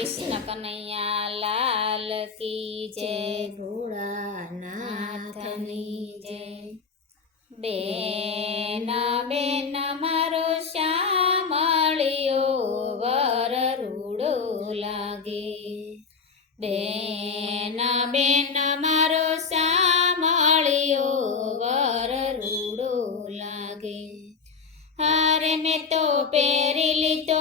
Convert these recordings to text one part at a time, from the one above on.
કૃષ્ણ કનૈયા લાલ કી જય ભોળાનાથની જય. બેન બેન મારો શ્યામળિયો વર રૂડો લાગે. બેન બેન મારો શ્યામળિયો વર રૂડો લાગે. હારે મેં તો પહેરી લીધો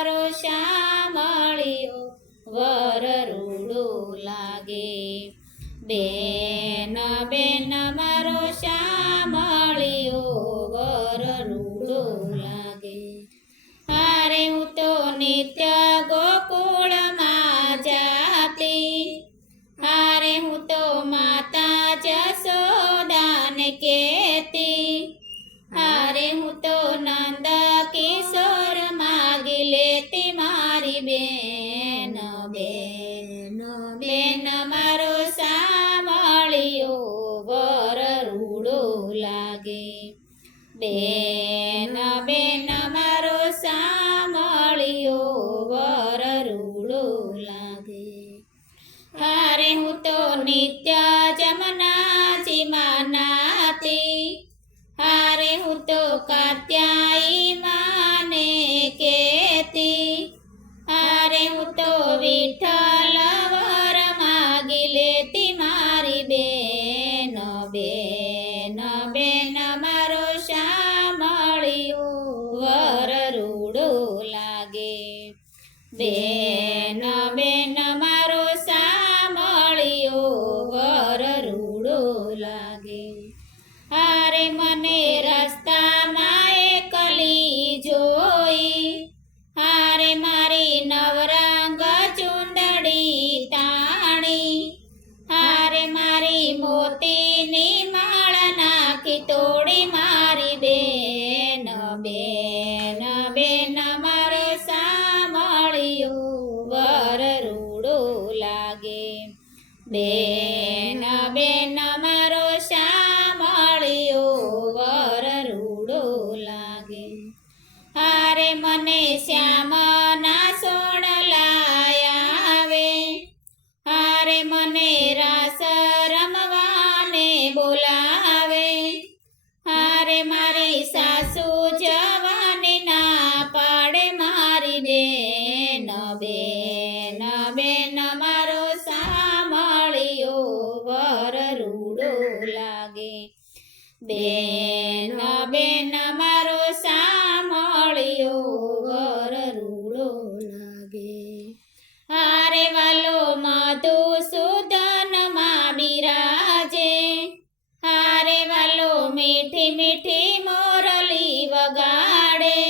મારો શ્યામળિયો વર રૂડો લાગે. બેન બેન બેન મારો સામળિયો વર રૂડો લાગે. અરે હું તો નિત્ય જમના માનાતી. અરે હું તો કાત્યાઈ બેન બેન બેન, મારો શામળિયો વર રૂડો લાગે. હારે મને શ્યામ ના સોણ લાયાવે હારે મને રાસ રમવાને બોલાવે. હારે મારી સાસુ જવાની ના પાડે મારી બેન. બેન બેન, મારો સામળ્યો ઘર રૂડો લાગે. હારે વાલો મધુસૂદનમાં બિરાજે. હારે વાલો મીઠી મીઠી મોરલી વગાડે.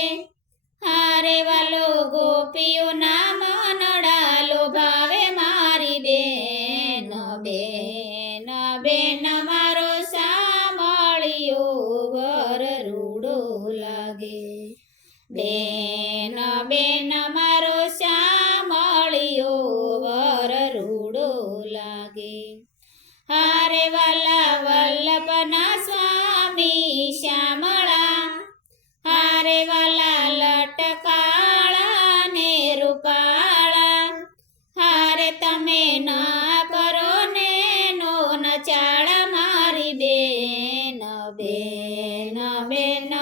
હારે વાલો ગોપીઓના મનડાલો ભાવે મારી બેન બેન બેન, મારો બેન બેન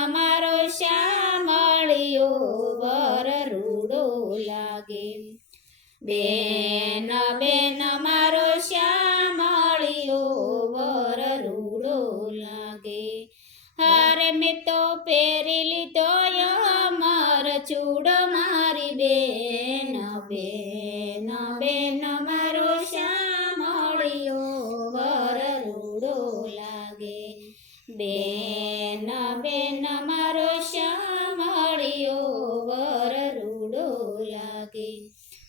બેન મારો શ્યામળિયો વર રૂડો લાગે. બેન બેન, મારો શ્યામળિયો વર રૂડો લાગે. હારે મેં તો પહેરી લીધો માર ચૂડો મારી બેન બેન બેન, મારો શ્યામળિયો વર રૂડો લાગે. બેન બેન, મારો શ્યામળિયો વર રૂડો લાગે.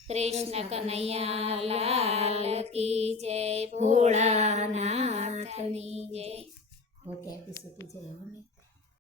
કૃષ્ણ કનૈયા લાલ કી જય, ભોળાનાથની જય. ઓકે શકી જય